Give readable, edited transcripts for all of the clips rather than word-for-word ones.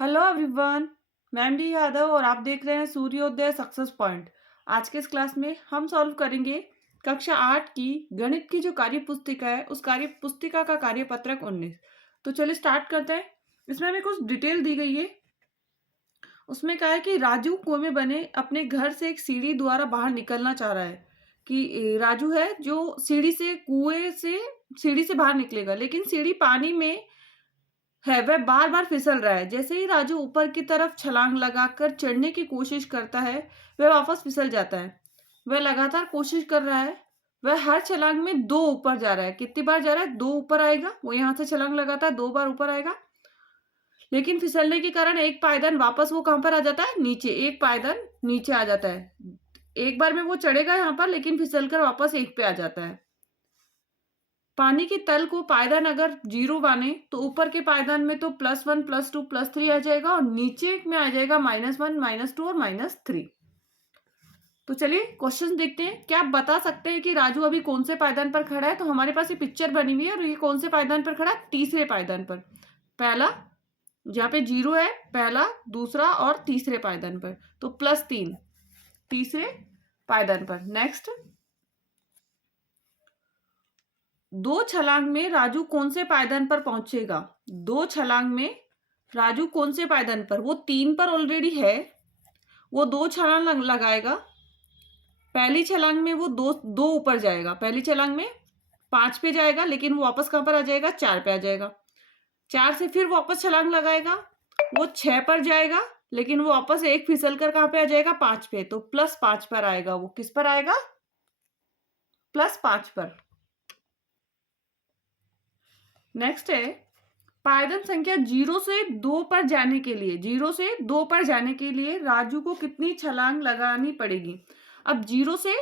Hello everyone. मैं MD Yadav और आप देख रहे हैं सूर्योदय सक्सेस पॉइंट। आज के इस क्लास में हम सॉल्व करेंगे कक्षा 8 की गणित की जो कार्य पुस्तिका है उस कार्य पुस्तिका का कार्यपत्रक 19। तो चलिए स्टार्ट करते हैं। इसमें हमें कुछ डिटेल दी गई है। उसमें कहा है कि राजू कुएं में बने अपने घर से एक सीढ़ी द्वारा बाहर निकलना चाह रहा है कि राजू है जो सीढ़ी से कुएं से सीढ़ी से बाहर निकलेगा, लेकिन सीढ़ी पानी में है, वह बार बार फिसल रहा है। जैसे ही राजू ऊपर की तरफ छलांग लगाकर चढ़ने की कोशिश करता है वह वापस फिसल जाता है। वह लगातार कोशिश कर रहा है। वह हर छलांग में 2 ऊपर जा रहा है। कितनी बार जा रहा है? 2 ऊपर आएगा। वो यहाँ से छलांग लगाता है, 2 बार ऊपर आएगा, लेकिन फिसलने के कारण एक पायदान वापस वो कहां पर आ जाता है? नीचे। एक पायदान नीचे आ जाता है। एक बार में वो चढ़ेगा यहाँ पर, लेकिन फिसल कर वापस एक पे आ जाता है। पानी की तल को पायदान अगर 0 माने तो ऊपर के पायदान में तो +1 +2 +3 आ जाएगा और नीचे में आ जाएगा -1 -2 और -3। तो चलिए क्वेश्चन देखते हैं। क्या आप बता सकते हैं कि राजू अभी कौन से पायदान पर खड़ा है? तो हमारे पास ये पिक्चर बनी हुई है और ये कौन से पायदान पर खड़ा है? तीसरे पायदान पर। पहला जहाँ पे 0 है, पहला, दूसरा और तीसरे पायदान पर, तो +3 तीसरे पायदान पर। नेक्स्ट, 2 छलांग में राजू कौन से पायदान पर पहुंचेगा? 2 छलांग में राजू कौन से पायदान पर? वो 3 पर ऑलरेडी है, वो 2 छलांग लगाएगा। पहली छलांग में वो दो ऊपर जाएगा। पहली छलांग में 5 पे जाएगा, लेकिन वो वापस कहां पर आ जाएगा? 4 पे आ जाएगा। 4 से फिर वापस छलांग लगाएगा, वो 6 पर जाएगा, लेकिन वो वापस एक फिसल कर कहां पे आ जाएगा? 5 पे। तो +5 पर आएगा। वो किस पर आएगा? +5 पर। नेक्स्ट है, पायदान संख्या 0 से 2 पर जाने के लिए 0 से 2 पर जाने के लिए राजू को कितनी छलांग लगानी पड़ेगी? अब 0 से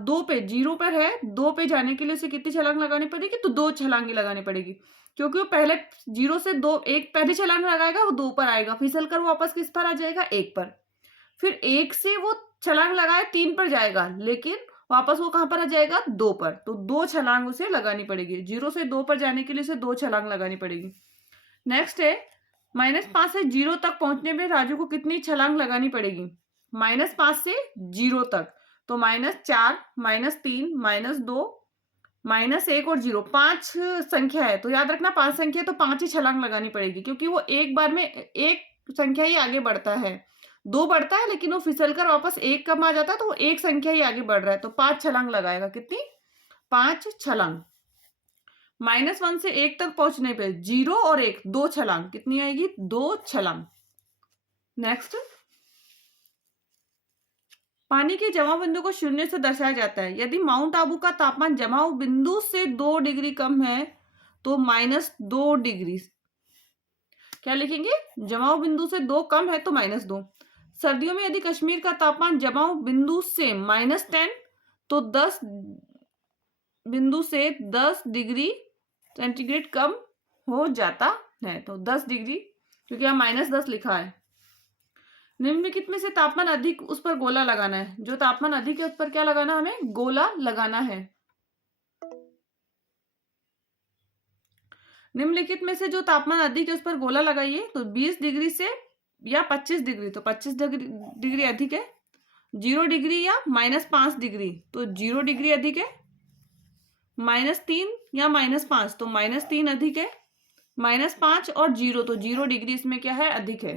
2 पे, 0 पर है, 2 पे जाने के लिए उसे कितनी छलांग लगानी पड़ेगी? तो 2 छलांगे लगानी पड़ेगी, क्योंकि वो पहले 0 से 2 एक पहले छलांग लगाएगा, वो 2 पर आएगा, फिसल कर वापस किस पर आ जाएगा? 1 पर। फिर 1 से वो छलांग लगाए 3 पर जाएगा, लेकिन वापस वो कहां पर आ जाएगा? 2 पर। तो 2 छलांग उसे लगानी पड़ेगी। 0 से 2 पर जाने के लिए उसे 2 छलांग लगानी पड़ेगी। नेक्स्ट है, -5 से 0 तक पहुंचने में राजू को कितनी छलांग लगानी पड़ेगी? -5 से 0 तक, तो -4 -3 -2 -1 और 0, 5 संख्या है, तो याद रखना 5 संख्या है तो 5 ही छलांग लगानी पड़ेगी, क्योंकि वो एक बार में एक संख्या ही आगे बढ़ता है। 2 बढ़ता है, लेकिन वो फिसल कर वापस 1 कब आ जाता है? तो वो एक संख्या ही आगे बढ़ रहा है, तो 5 छलांग लगाएगा। कितनी? 5 छलांग। -1 से 1 तक पहुंचने पे 0 और 1, 2 छलांग। कितनी आएगी? 2 छलांग। नेक्स्ट, पानी के जमाव बिंदु को 0 से दर्शाया जाता है। यदि माउंट आबू का तापमान जमाव बिंदु से 2 डिग्री कम है तो -2 डिग्री। क्या लिखेंगे? जमाव बिंदु से 2 कम है तो -2। सर्दियों में यदि कश्मीर का तापमान जमाव बिंदु से -10 तो 10 बिंदु से 10 डिग्री सेंटीग्रेड कम हो जाता है। तो 10 डिग्री, क्योंकि यहाँ -10 लिखा है। निम्नलिखित में से तापमान अधिक, उस पर गोला लगाना है। जो तापमान अधिक है उस पर क्या लगाना? हमें गोला लगाना है। निम्नलिखित में से जो तापमान अधिक है उस पर गोला लगाइए। तो 20 डिग्री से या 25 डिग्री, तो 25 डिग्री अधिक है। 0 डिग्री या -5 डिग्री, तो 0 डिग्री अधिक है। -3 या -5, तो -3 अधिक है। -5 और 0, तो 0 डिग्री इसमें क्या है? अधिक है।